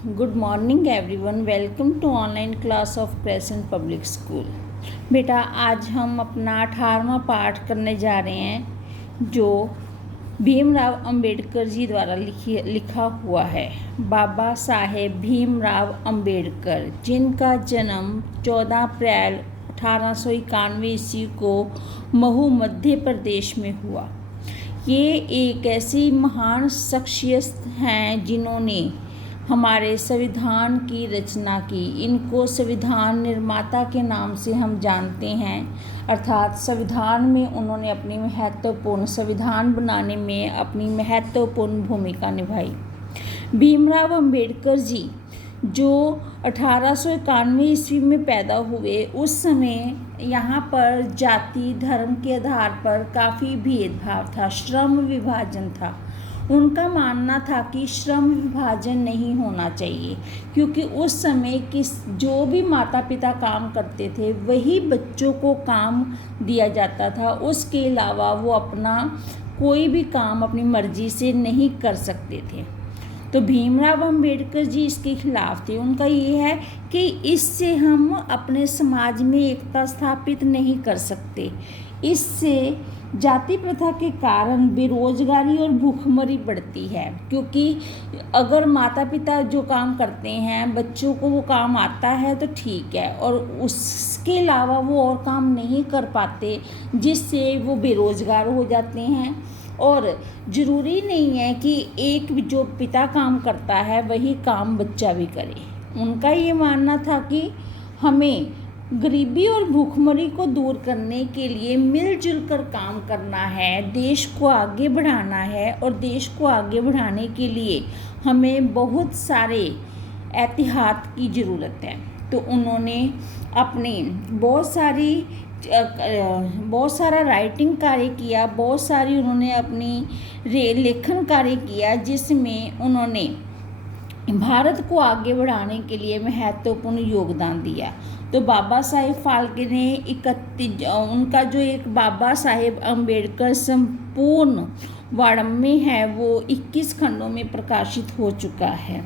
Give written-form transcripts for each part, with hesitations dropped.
Good morning everyone, welcome to online class of Crescent Public School. बेटा, आज हम अपना 18वां पाठ करने जा रहे हैं जो भीमराव अंबेडकर जी द्वारा लिखा हुआ है। बाबा साहेब भीमराव अंबेडकर, जिनका जन्म 14 अप्रैल 1891 ईस्वी को महू मध्य प्रदेश में हुआ। ये एक ऐसी महान शख्सियत हैं जिन्होंने हमारे संविधान की रचना की। इनको संविधान निर्माता के नाम से हम जानते हैं, अर्थात संविधान में उन्होंने अपनी संविधान बनाने में अपनी महत्वपूर्ण भूमिका निभाई। भीमराव अंबेडकर जी जो 1891 ईस्वी में पैदा हुए, उस समय यहाँ पर जाति धर्म के आधार पर काफ़ी भेदभाव था, श्रम विभाजन था। उनका मानना था कि श्रम विभाजन नहीं होना चाहिए, क्योंकि उस समय जो भी माता पिता काम करते थे वही बच्चों को काम दिया जाता था। उसके अलावा वो अपना कोई भी काम अपनी मर्जी से नहीं कर सकते थे। तो भीमराव अंबेडकर जी इसके खिलाफ थे। उनका ये है कि इससे हम अपने समाज में एकता स्थापित नहीं कर सकते। इससे जाति प्रथा के कारण बेरोजगारी और भूखमरी बढ़ती है, क्योंकि अगर माता पिता जो काम करते हैं बच्चों को वो काम आता है तो ठीक है, और उसके अलावा वो और काम नहीं कर पाते, जिससे वो बेरोजगार हो जाते हैं। और ज़रूरी नहीं है कि एक जो पिता काम करता है वही काम बच्चा भी करे। उनका ये मानना था कि हमें गरीबी और भूखमरी को दूर करने के लिए मिलजुल कर काम करना है, देश को आगे बढ़ाना है। और देश को आगे बढ़ाने के लिए हमें बहुत सारे एहतियात की ज़रूरत है। तो उन्होंने अपने बहुत सारा राइटिंग कार्य किया, बहुत सारी उन्होंने अपनी लेखन कार्य किया, जिसमें उन्होंने भारत को आगे बढ़ाने के लिए महत्वपूर्ण योगदान दिया। तो बाबा साहेब फाल्के ने उनका जो एक बाबा साहेब अम्बेडकर संपूर्ण वाङ्मय है वो 21 खंडों में प्रकाशित हो चुका है।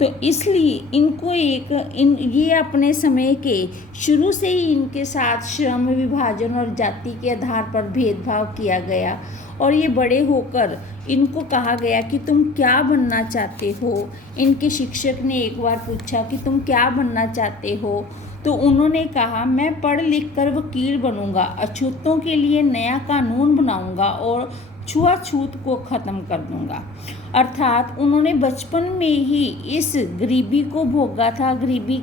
तो इसलिए इनको ये अपने समय के शुरू से ही इनके साथ श्रम विभाजन और जाति के आधार पर भेदभाव किया गया, और ये बड़े होकर इनको कहा गया कि तुम क्या बनना चाहते हो। इनके शिक्षक ने एक बार पूछा कि तुम क्या बनना चाहते हो, तो उन्होंने कहा मैं पढ़ लिख कर वकील बनूंगा, अछूतों के लिए नया कानून बनाऊंगा और छुआछूत को ख़त्म कर दूंगा। अर्थात उन्होंने बचपन में ही इस गरीबी को भोगा था। गरीबी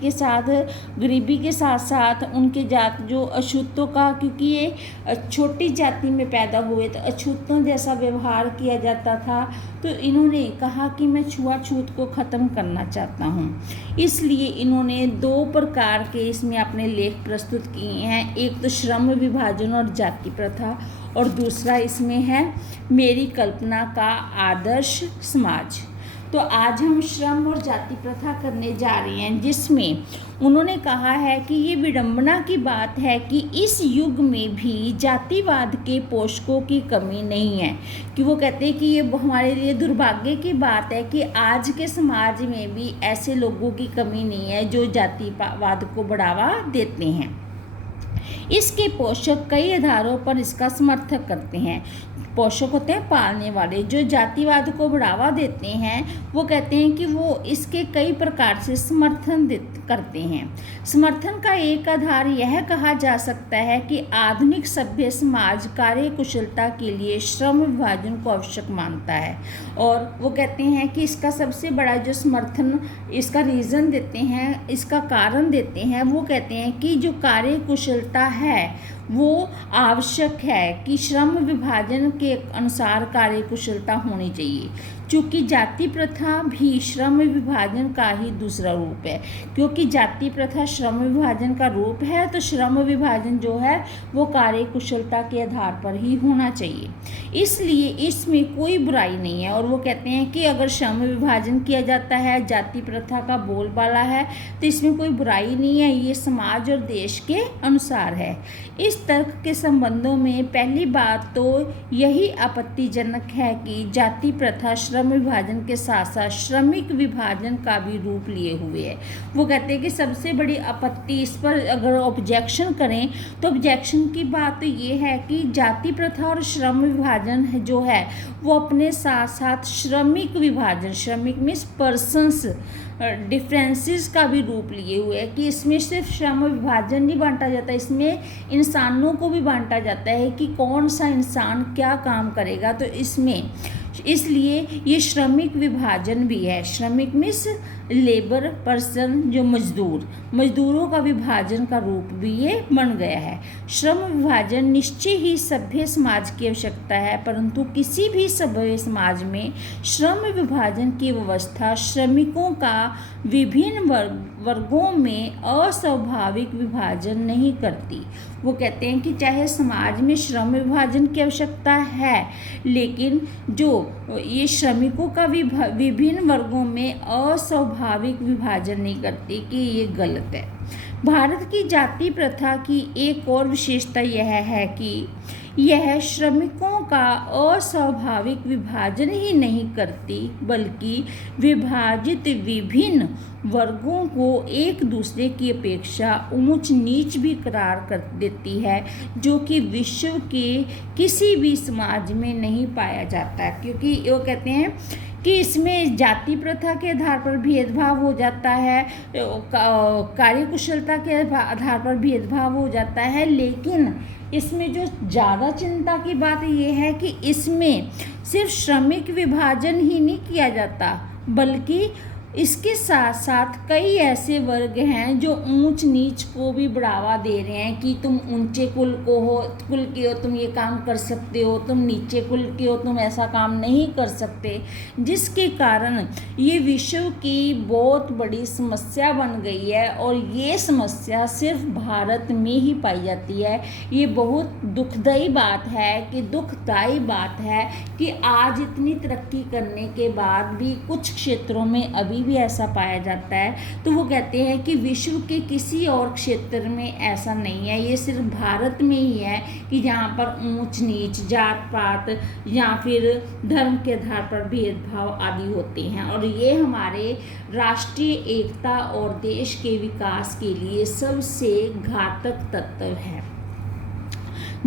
के साथ साथ उनके जात जो अछूतों का, क्योंकि ये छोटी जाति में पैदा हुए तो अछूतों जैसा व्यवहार किया जाता था। तो इन्होंने कहा कि मैं छुआछूत को ख़त्म करना चाहता हूँ। इसलिए इन्होंने 2 प्रकार के इसमें अपने लेख प्रस्तुत किए हैं। एक तो श्रम विभाजन और जाति प्रथा, और दूसरा इसमें है मेरी कल्पना का आदर्श समाज। तो आज हम श्रम और जाति प्रथा करने जा रहे हैं, जिसमें उन्होंने कहा है कि ये विडंबना की बात है कि इस युग में भी जातिवाद के पोषकों की कमी नहीं है। कि वो कहते हैं कि ये हमारे लिए दुर्भाग्य की बात है कि आज के समाज में भी ऐसे लोगों की कमी नहीं है जो जातिवाद को बढ़ावा देते हैं। इसके पोषक कई आधारों पर इसका समर्थन करते हैं। पोषक होते हैं पालने वाले, जो जातिवाद को बढ़ावा देते हैं वो कहते हैं कि वो इसके कई प्रकार से समर्थन करते हैं। समर्थन का एक आधार यह कहा जा सकता है कि आधुनिक सभ्य समाज कार्य कुशलता के लिए श्रम विभाजन को आवश्यक मानता है। और वो कहते हैं कि इसका सबसे बड़ा जो समर्थन, इसका रीज़न देते हैं, इसका कारण देते हैं, वो कहते हैं कि जो कार्य कुशलता है वो आवश्यक है, कि श्रम विभाजन के अनुसार कार्य कुशलता होनी चाहिए। चूँकि जाति प्रथा भी श्रम विभाजन का ही दूसरा रूप है, क्योंकि जाति प्रथा श्रम विभाजन का रूप है, तो श्रम विभाजन जो है वो कार्य कुशलता के आधार पर ही होना चाहिए। इसलिए इसमें कोई बुराई नहीं है। और वो कहते हैं कि अगर श्रम विभाजन किया जाता है, जाति प्रथा का बोलबाला है, तो इसमें कोई बुराई नहीं है, ये समाज और देश के अनुसार है। इस तर्क के संबंधों में पहली बात तो यही आपत्तिजनक है कि जाति प्रथा श्रम श्रम विभाजन के साथ साथ श्रमिक विभाजन का भी रूप लिए हुए है। वो कहते हैं कि सबसे बड़ी आपत्ति इस पर अगर ऑब्जेक्शन करें तो ऑब्जेक्शन की बात तो ये है कि जाति प्रथा और श्रम विभाजन जो है वो अपने साथ साथ श्रमिक विभाजन, श्रमिक मीन्स पर्सन्स डिफरेंसेस का भी रूप लिए हुए है कि इसमें सिर्फ श्रम विभाजन नहीं बांटा जाता, इसमें इंसानों को भी बांटा जाता है कि कौन सा इंसान क्या काम करेगा। तो इसमें इसलिए ये श्रमिक विभाजन भी है। श्रमिक मीन्स लेबर पर्सन, जो मजदूरों का विभाजन का रूप भी ये बन गया है। श्रम विभाजन निश्चय ही सभ्य समाज की आवश्यकता है, परंतु किसी भी सभ्य समाज में श्रम विभाजन की व्यवस्था श्रमिकों का विभिन्न वर्गों में अस्वाभाविक विभाजन नहीं करती। वो कहते हैं कि चाहे समाज में श्रम विभाजन की आवश्यकता है, लेकिन जो ये श्रमिकों का विभिन्न वर्गों में अस्वाभाविक विभाजन नहीं करती, कि ये गलत है। भारत की जाति प्रथा की एक और विशेषता यह है कि यह श्रमिकों का अस्वाभाविक विभाजन ही नहीं करती, बल्कि विभाजित विभिन्न वर्गों को एक दूसरे की अपेक्षा ऊंच नीच भी करार कर देती है, जो कि विश्व के किसी भी समाज में नहीं पाया जाता। क्योंकि वो कहते हैं कि इसमें जाति प्रथा के आधार पर भेदभाव हो जाता है, कार्यकुशलता के आधार पर भेदभाव हो जाता है, लेकिन इसमें जो ज़्यादा चिंता की बात ये है कि इसमें सिर्फ श्रमिक विभाजन ही नहीं किया जाता, बल्कि इसके साथ साथ कई ऐसे वर्ग हैं जो ऊंच नीच को भी बढ़ावा दे रहे हैं कि तुम ऊंचे कुल के हो, तुम ये काम कर सकते हो, तुम नीचे कुल के हो, तुम ऐसा काम नहीं कर सकते, जिसके कारण ये विश्व की बहुत बड़ी समस्या बन गई है। और ये समस्या सिर्फ भारत में ही पाई जाती है। ये बहुत दुखदाई बात है कि आज इतनी तरक्की करने के बाद भी कुछ क्षेत्रों में अभी भी ऐसा पाया जाता है। तो वो कहते हैं कि विश्व के किसी और क्षेत्र में ऐसा नहीं है, ये सिर्फ भारत में ही है कि जहाँ पर ऊंच नीच, जात पात या फिर धर्म के आधार पर भेदभाव आदि होते हैं। और ये हमारे राष्ट्रीय एकता और देश के विकास के लिए सबसे घातक तत्व है।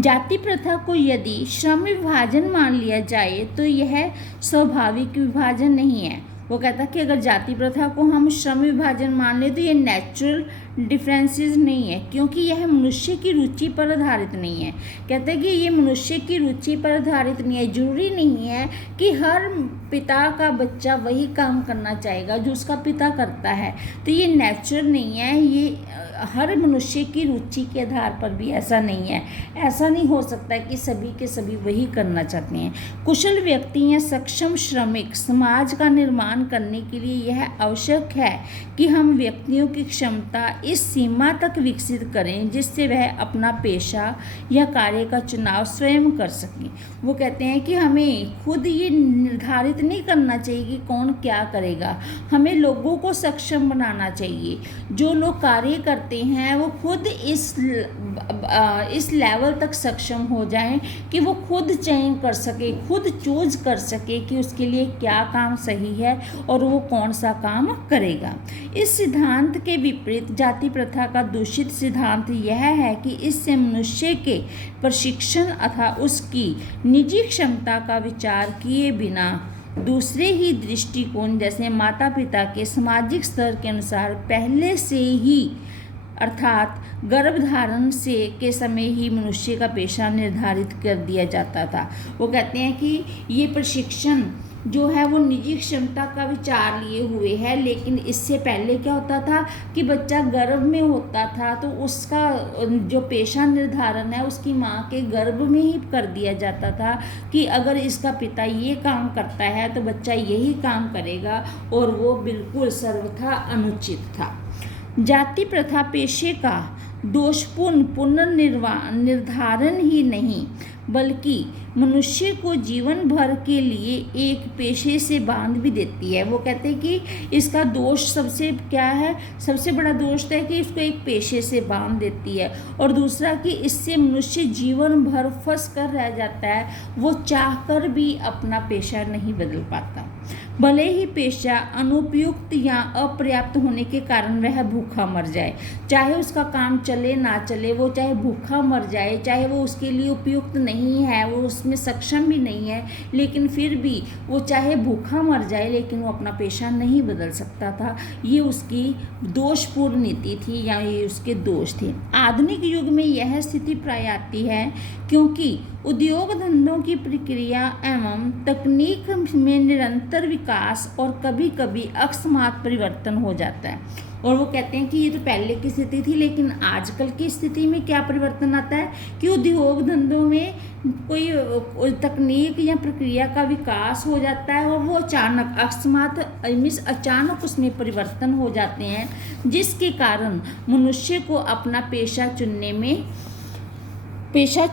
जाति प्रथा को यदि श्रम विभाजन मान लिया जाए तो यह स्वाभाविक विभाजन नहीं है। वो कहता है कि अगर जाति प्रथा को हम श्रम विभाजन मान लें तो ये नेचुरल डिफरेंसेस नहीं है, क्योंकि यह मनुष्य की रुचि पर आधारित नहीं है। कहते हैं कि ये मनुष्य की रुचि पर आधारित नहीं है। जरूरी नहीं है कि हर पिता का बच्चा वही काम करना चाहेगा जो उसका पिता करता है, तो ये नेचुरल नहीं है। ये हर मनुष्य की रुचि के आधार पर भी ऐसा नहीं है। ऐसा नहीं हो सकता कि सभी के सभी वही करना चाहते हैं। कुशल व्यक्ति या सक्षम श्रमिक समाज का निर्माण करने के लिए यह आवश्यक है कि हम व्यक्तियों की क्षमता इस सीमा तक विकसित करें जिससे वह अपना पेशा या कार्य का चुनाव स्वयं कर सकें। वो कहते हैं कि हमें खुद ये निर्धारित नहीं करना चाहिए कि कौन क्या करेगा, हमें लोगों को सक्षम बनाना चाहिए। जो लोग कार्य करते हैं वो खुद इस लेवल तक सक्षम हो जाएं कि वो खुद चयन कर सके, खुद चूज कर सके कि उसके लिए क्या काम सही है और वो कौन सा काम करेगा। इस सिद्धांत के विपरीत जाति प्रथा का दूषित सिद्धांत यह है कि इससे मनुष्य के प्रशिक्षण अथवा उसकी निजी क्षमता का विचार किए बिना दूसरे ही दृष्टिकोण जैसे माता पिता के सामाजिक स्तर के अनुसार पहले से ही अर्थात गर्भधारण के समय ही मनुष्य का पेशा निर्धारित कर दिया जाता था। वो कहते हैं कि ये प्रशिक्षण जो है वो निजी क्षमता का विचार लिए हुए है, लेकिन इससे पहले क्या होता था कि बच्चा गर्भ में होता था तो उसका जो पेशा निर्धारण है उसकी माँ के गर्भ में ही कर दिया जाता था कि अगर इसका पिता ये काम करता है तो बच्चा यही काम करेगा, और वो बिल्कुल सर्वथा अनुचित था। जाति प्रथा पेशे का दोषपूर्ण पुनर्निर्धारण ही नहीं बल्कि मनुष्य को जीवन भर के लिए एक पेशे से बांध भी देती है। वो कहते हैं कि इसका दोष सबसे क्या है, सबसे बड़ा दोष है कि इसको एक पेशे से बांध देती है, और दूसरा कि इससे मनुष्य जीवन भर फंस कर रह जाता है, वो चाहकर भी अपना पेशा नहीं बदल पाता। भले ही पेशा अनुपयुक्त या अपर्याप्त होने के कारण वह भूखा मर जाए। चाहे उसका काम चले ना चले, वो चाहे भूखा मर जाए, चाहे वो उसके लिए उपयुक्त नहीं है, वो उसमें सक्षम भी नहीं है, लेकिन फिर भी वो चाहे भूखा मर जाए, लेकिन वो अपना पेशा नहीं बदल सकता था। ये उसकी दोषपूर्ण नीति थी या ये उसके दोष थे। आधुनिक युग में यह स्थिति प्राय आती है क्योंकि उद्योग धंधों की प्रक्रिया एवं तकनीक में निरंतर विकास और कभी कभी अकस्मात परिवर्तन हो जाता है। और वो कहते हैं कि ये तो पहले की स्थिति थी, लेकिन आजकल की स्थिति में क्या परिवर्तन आता है कि उद्योग धंधों में कोई तकनीक या प्रक्रिया का विकास हो जाता है और वो अचानक अचानक उसमें परिवर्तन हो जाते हैं, जिसके कारण मनुष्य को अपना पेशा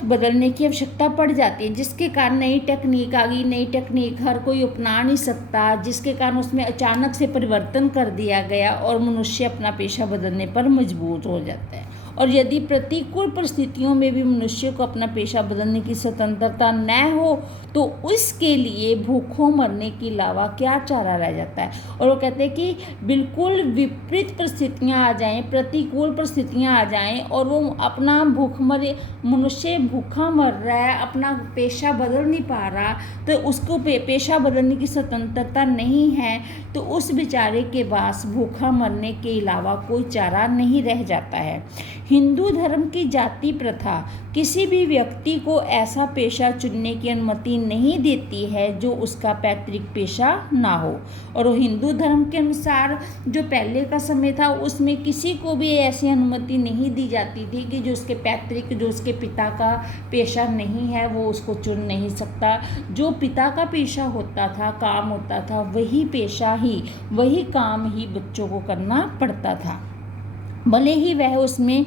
बदलने की आवश्यकता पड़ जाती है, जिसके कारण नई टेक्निक आ गई। नई टेक्निक हर कोई अपना नहीं सकता, जिसके कारण उसमें अचानक से परिवर्तन कर दिया गया और मनुष्य अपना पेशा बदलने पर मजबूर हो जाता है। और यदि प्रतिकूल परिस्थितियों में भी मनुष्य को अपना पेशा बदलने की स्वतंत्रता न हो तो उसके लिए भूखों मरने के अलावा क्या चारा रह जाता है। और वो कहते हैं कि बिल्कुल विपरीत परिस्थितियां आ जाएं, प्रतिकूल परिस्थितियां आ जाएं और वो अपना मनुष्य भूखा मर रहा है, अपना पेशा बदल नहीं पा रहा, तो उसको पेशा बदलने की स्वतंत्रता नहीं है, तो उस बेचारे के पास भूखा मरने के अलावा कोई चारा नहीं रह जाता है। हिंदू धर्म की जाति प्रथा किसी भी व्यक्ति को ऐसा पेशा चुनने की अनुमति नहीं देती है जो उसका पैतृक पेशा ना हो। और वो हिंदू धर्म के अनुसार जो पहले का समय था उसमें किसी को भी ऐसी अनुमति नहीं दी जाती थी कि जो उसके पिता का पेशा नहीं है वो उसको चुन नहीं सकता। जो पिता का पेशा होता था, काम होता था, वही काम ही बच्चों को करना पड़ता था, भले ही वह उसमें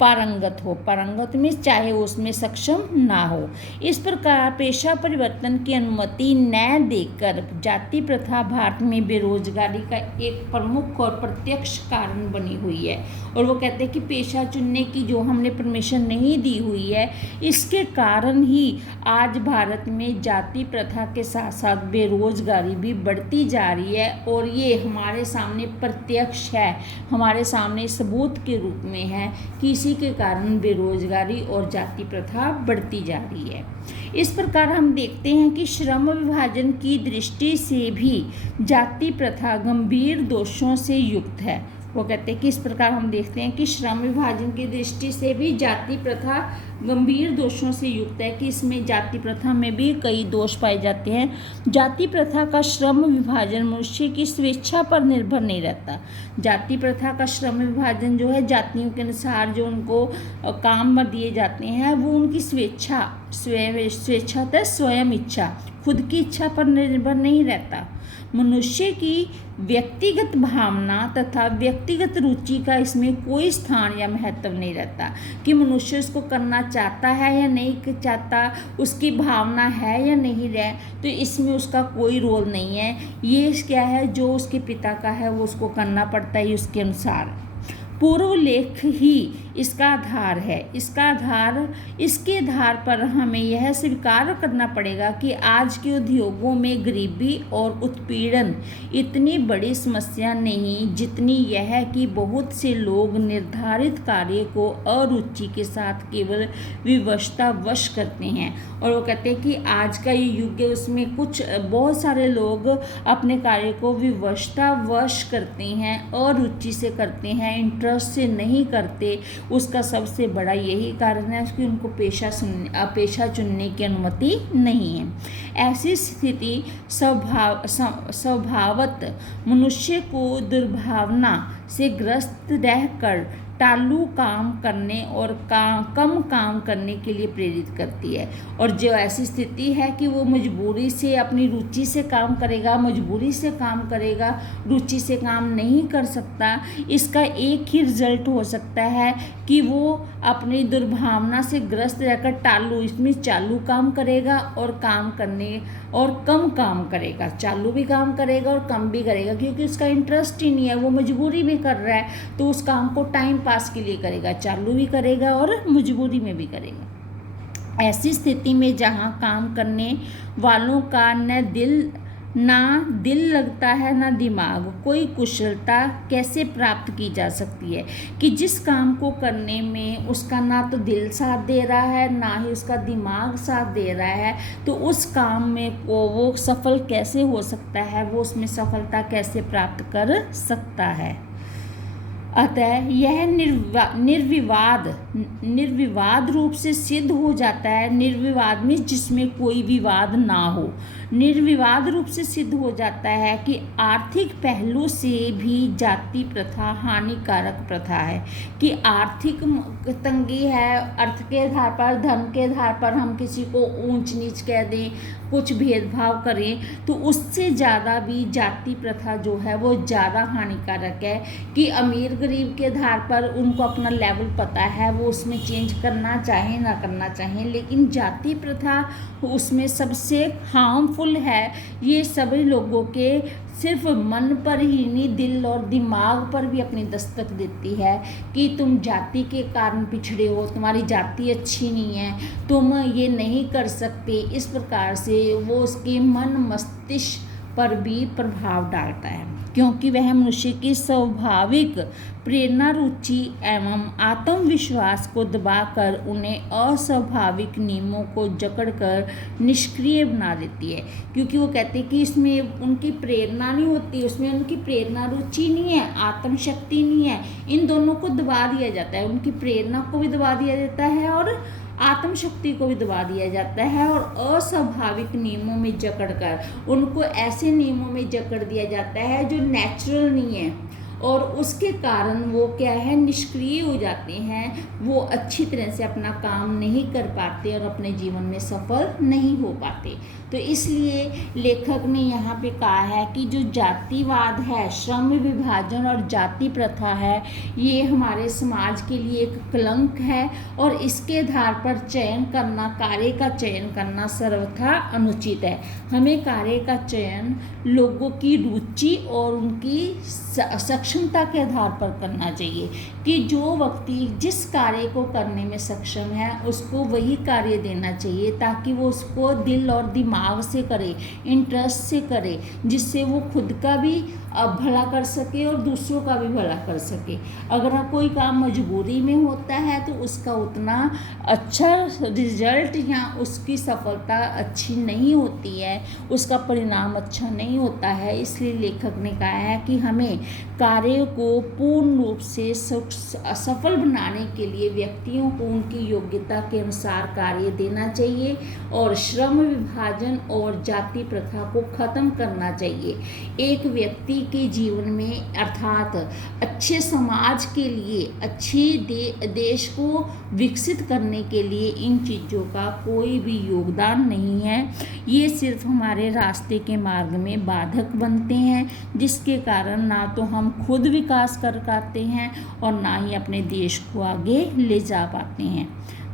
पारंगत में चाहे उसमें सक्षम ना हो। इस प्रकार पेशा परिवर्तन की अनुमति न देकर जाति प्रथा भारत में बेरोजगारी का एक प्रमुख और प्रत्यक्ष कारण बनी हुई है। और वो कहते हैं कि पेशा चुनने की जो हमने परमिशन नहीं दी हुई है, इसके कारण ही आज भारत में जाति प्रथा के साथ साथ बेरोजगारी भी बढ़ती जा रही है। और ये हमारे सामने प्रत्यक्ष है, हमारे सामने सबूत के रूप में है कि इसी के कारण बेरोजगारी और जाति प्रथा बढ़ती जा रही है। इस प्रकार हम देखते हैं कि श्रम विभाजन की दृष्टि से भी जाति प्रथा गंभीर दोषों से युक्त है। वो कहते हैं कि इस प्रकार हम देखते हैं कि श्रम विभाजन की दृष्टि से भी जाति प्रथा गंभीर दोषों से युक्त है, कि इसमें जाति प्रथा में भी कई दोष पाए जाते हैं। जाति प्रथा का श्रम विभाजन मनुष्य की स्वेच्छा पर निर्भर नहीं रहता। जाति प्रथा का श्रम विभाजन जो है, जातियों के अनुसार जो उनको काम दिए जाते हैं वो उनकी स्वेच्छा स्वयं इच्छा, खुद की इच्छा पर निर्भर नहीं रहता। मनुष्य की व्यक्तिगत भावना तथा व्यक्तिगत रुचि का इसमें कोई स्थान या महत्व नहीं रहता कि मनुष्य उसको करना चाहता है या नहीं चाहता, उसकी भावना है या नहीं है, तो इसमें उसका कोई रोल नहीं है। ये क्या है, जो उसके पिता का है वो उसको करना पड़ता है उसके अनुसार। पूर्व लेख ही इसका आधार है। इसके आधार पर हमें यह स्वीकार करना पड़ेगा कि आज के उद्योगों में गरीबी और उत्पीड़न इतनी बड़ी समस्या नहीं जितनी यह है कि बहुत से लोग निर्धारित कार्य को अरुचि के साथ केवल विवशतावश करते हैं। और वो कहते हैं कि आज का ये युग है, उसमें बहुत सारे लोग अपने कार्य को विवशतावश करते हैं, अरुचि से करते हैं, इंटरेस्ट से नहीं करते। उसका सबसे बड़ा यही कारण है कि उनको पेशा चुनने की अनुमति नहीं है। ऐसी स्थिति स्वभावत मनुष्य को दुर्भावना से ग्रस्त रहकर टालू काम करने और कम काम करने के लिए प्रेरित करती है। और जो ऐसी स्थिति है कि वो मजबूरी से अपनी रुचि से काम करेगा, रुचि से काम नहीं कर सकता, इसका एक ही रिजल्ट हो सकता है कि वो अपनी दुर्भावना से ग्रस्त रहकर इसमें चालू काम करेगा और कम काम करेगा। चालू भी काम करेगा और कम भी करेगा, क्योंकि उसका इंटरेस्ट ही नहीं है, वो मजबूरी में कर रहा है, तो उस काम को टाइम पास के लिए करेगा, चालू भी करेगा और मजबूरी में भी करेगा। ऐसी स्थिति में जहाँ काम करने वालों का न दिल ना दिल लगता है ना दिमाग, कोई कुशलता कैसे प्राप्त की जा सकती है कि जिस काम को करने में उसका ना तो दिल साथ दे रहा है ना ही उसका दिमाग साथ दे रहा है, तो उस काम में वो सफल कैसे हो सकता है, वो उसमें सफलता कैसे प्राप्त कर सकता है। अतः यह निर्विवाद रूप से सिद्ध हो जाता है। निर्विवाद में जिसमें कोई विवाद ना हो, निर्विवाद रूप से सिद्ध हो जाता है कि आर्थिक पहलू से भी जाति प्रथा हानिकारक प्रथा है। कि आर्थिक तंगी है, अर्थ के आधार पर, धर्म के आधार पर हम किसी को ऊंच नीच कह दें, कुछ भेदभाव करें, तो उससे ज़्यादा भी जाति प्रथा जो है वो ज़्यादा हानिकारक है। कि अमीर गरीब के आधार पर उनको अपना लेवल पता है, वो उसमें चेंज करना चाहें ना करना चाहें, लेकिन जाति प्रथा उसमें सबसे हार्मफुल है। ये सभी लोगों के सिर्फ मन पर ही नहीं, दिल और दिमाग पर भी अपनी दस्तक देती है कि तुम जाति के कारण पिछड़े हो, तुम्हारी जाति अच्छी नहीं है, तुम ये नहीं कर सकते। इस प्रकार से वो उसके मन मस्तिष्क पर भी प्रभाव डालता है, क्योंकि वह मनुष्य की स्वाभाविक प्रेरणा, रुचि एवं आत्मविश्वास को दबाकर उन्हें अस्वाभाविक नियमों को जकड़कर निष्क्रिय बना देती है। क्योंकि वो कहते हैं कि इसमें उनकी प्रेरणा नहीं होती, उसमें उनकी प्रेरणा रुचि नहीं है, आत्मशक्ति नहीं है, इन दोनों को दबा दिया जाता है। उनकी प्रेरणा को भी दबा दिया जाता है और आत्मशक्ति को भी दबा दिया जाता है, और अस्वाभाविक नियमों में जकड़कर उनको ऐसे नियमों में जकड़ दिया जाता है जो नेचुरल नहीं है, और उसके कारण वो क्या है, निष्क्रिय हो जाते हैं। वो अच्छी तरह से अपना काम नहीं कर पाते और अपने जीवन में सफल नहीं हो पाते। तो इसलिए लेखक ने यहाँ पे कहा है कि जो जातिवाद है, श्रम विभाजन और जाति प्रथा है, ये हमारे समाज के लिए एक कलंक है, और इसके आधार पर चयन करना, कार्य का चयन करना सर्वथा अनुचित है। हमें कार्य का चयन लोगों की रुचि और उनकी सक्षमता के आधार पर करना चाहिए, कि जो व्यक्ति जिस कार्य को करने में सक्षम है उसको वही कार्य देना चाहिए, ताकि वो उसको दिल और दिमाग से करे, इंटरेस्ट से करे, जिससे वो खुद का भी भला कर सके और दूसरों का भी भला कर सके। अगर कोई काम मजबूरी में होता है तो उसका उतना अच्छा रिजल्ट या उसकी सफलता अच्छी नहीं होती है, उसका परिणाम अच्छा नहीं होता है। इसलिए लेखक ने कहा है कि हमें कार्य को पूर्ण रूप से सफल बनाने के लिए व्यक्तियों को उनकी योग्यता के अनुसार कार्य देना चाहिए, और श्रम विभाजन और जाति प्रथा को खत्म करना चाहिए। एक व्यक्ति के जीवन में, अर्थात अच्छे समाज के लिए, अच्छी देश को विकसित करने के लिए इन चीज़ों का कोई भी योगदान नहीं है। ये सिर्फ हमारे रास्ते के मार्ग में बाधक बनते हैं, जिसके कारण ना तो हम खुद विकास कर पाते हैं और ना ही अपने देश को आगे ले जा पाते हैं।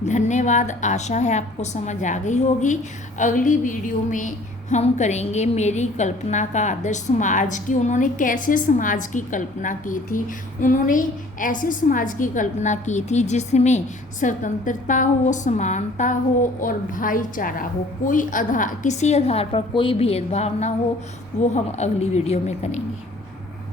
धन्यवाद। आशा है आपको समझ आ गई होगी। अगली वीडियो में हम करेंगे मेरी कल्पना का आदर्श समाज की। उन्होंने कैसे समाज की कल्पना की थी। उन्होंने ऐसे समाज की कल्पना की थी जिसमें स्वतंत्रता हो, समानता हो और भाईचारा हो, किसी आधार पर कोई भेदभाव ना हो। वो हम अगली वीडियो में करेंगे।